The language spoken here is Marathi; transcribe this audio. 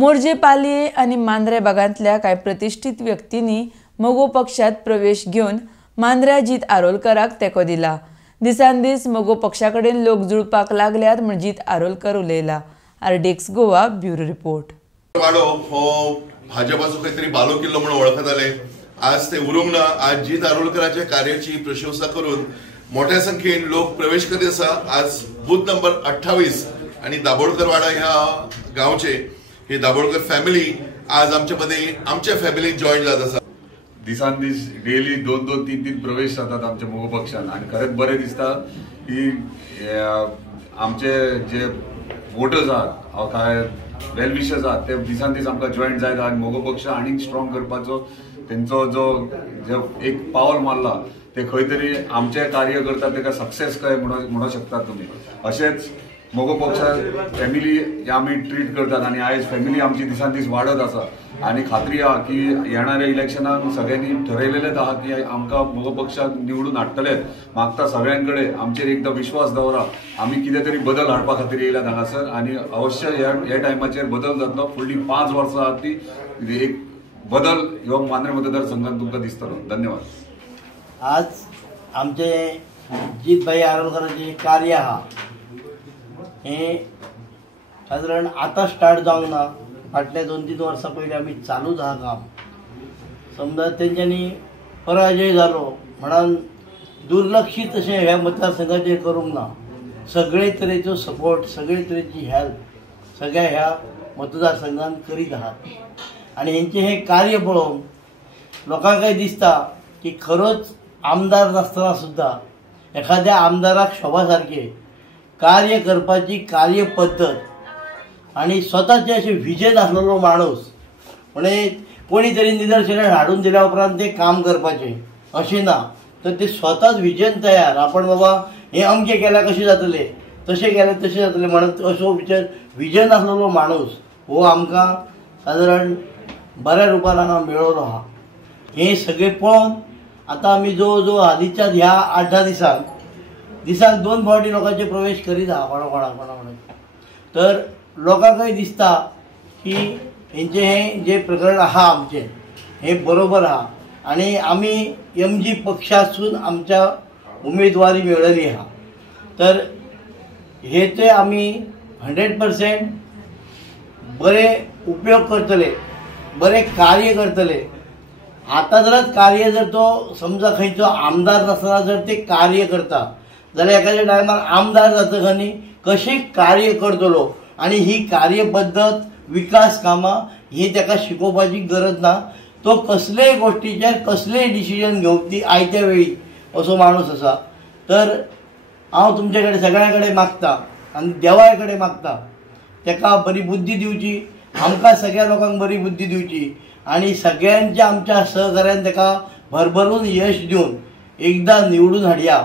मोर्जे पालये आणि मांद्रे भागांतल्या कांय प्रतिष्ठीत व्यक्तींनी मोगो पक्षात प्रवेश घेवन मांद्र्या जीत आरोलकराक तेंको दिला। दिसान दीस मोगो पक्षा कडेन लोक जुळपाक लागल्यात म्हूण जीत आरोलकर उलयला। RDX Goa bureau report. वाडो हो भाजपाचो खंय तरी बालो किल्लो म्हणून वळखताले, आज ते उरूंक ना। आज जीत आरोलकराच्या कार्याची प्रशंसा करून मोठ्या संख्येन लोक प्रवेश करीत आसा। आज बूथ नंबर 28 आणि दाबोळकर वाडा ह्या गावचे ही दाबोळकर फॅमिली आज आमच्या फॅमिलीत जॉईन जात आसा। दिसान दीस डेली 2-2-3-3 प्रवेश जातात आमच्या मोगो पक्षान आणि खरेंच बरें दिसता की आमचे जे वोटर्स आहात काय वेल विशर्स आहात ते दिसान दीस आमकां जॉईन जायत आणि मोगो पक्ष आनीक स्ट्रॉंग करपाचो तेंचो जो एक पावल मारला ते खंय तरी आमचे कार्य करतात तेका सक्सेस काय म्हणू शकतात तुम्ही। अशेंच मोगो पक्षा फॅमिली आमी ट्रीट करतात आणि आयज फॅमिली आमची दिसान दीस वाढत आसा आणि खात्री आहा की येणाऱ्या इलेक्शनाक सगळ्यांनी ठरयलेलेच आहा की आमकां मोगो पक्षाक निवडून हाडटले। मागता सगळ्यांकडे आमचेर एकदा विश्वास दवरा, आमी कितें तरी बदल हाडपा खातीर येयल्यात हांगासर आणि अवश्य ह्या टायमाचेर बदल जातलो। फुडली 5 वर्सां आहात ती एक बदल ह्यो मांद्रे मतदारसंघात तुमकां दिसतलो। धन्यवाद। आज आमचे जीत भाई आरोलकरांचे कार्य आहा हे साधारण आता स्टार्ट जावंक ना, फाटल्या 2-3 वर्सां पयलीं आमी चालूच आहा काम। समजा तेंच्यांनी पराजय जालो म्हणून दुर्लक्षीत अशें ह्या मतदारसंघाचेर करूंक ना। सगळे तरेचो सपोर्ट, सगळे तरेची हेल्प सगळ्या ह्या मतदारसंघान करीत आहात आणि हेंचे हे कार्य पळोवन लोकांकय दिसता की खरोच आमदार नासतना सुद्दां एखाद्या आमदाराक शोभा सारके कार्य करपाची कार्य पद्धत आणि स्वतःचे असे विजन आसलेलो माणूस म्हणजे कोणी तरी निदर्शनाक हाडून दिल्या उपरांत ते काम करपाचे अशें ना, तर ते स्वताच विजन तयार आपण बाबा हे अमके केल्यार कशें जातले, तशें केल्यार तशें जातलें म्हणून असो विजन आसलेलो माणूस हो आमकां साधारण बऱ्या रुपान हांगा मेळ्ळो आहा। हे सगळे पळोवन आतां आमी जवळ हालींच्या ह्या 8-10 दिसांक 2 फावटी लोकांचे प्रवेश करीत आहा कोणाकोणाक। तर लोकांकय दिसता की हेंचे हे जे प्रकरण आहा आमचे हे बरोबर आहा आणि आमी MG पक्षासून आमच्या उमेदवारी मेळयली आहा। तर हेचे आमी 100% बरे उपयोग करतले, बरे कार्य करतले। आता कार्य जर तो समजा खंयचो आमदार नासतना जर ते कार्य करता जाल्यार एखाद्या टायमार आमदार जातकनी कशें कार्य करतलो आणि ही कार्य पद्धत विकास कामां ही ताका शिकोवपाची गरज ना। तो कसलेय गोष्टीचेर कसलेय डिसिजन घेवपी आयत्या वेळी असो माणूस आसा। तर हांव तुमचे कडेन सगळ्यां कडेन मागता आनी देवाय कडेन मागता ताका बरी बुद्धी दिवची, आमकां सगळ्या लोकांक बरी बुद्धी दिवची आणि सगळ्यांच्या आमच्या सहकार्यान ताका भरभरून यश दिवन एकदा निवडून हाडया।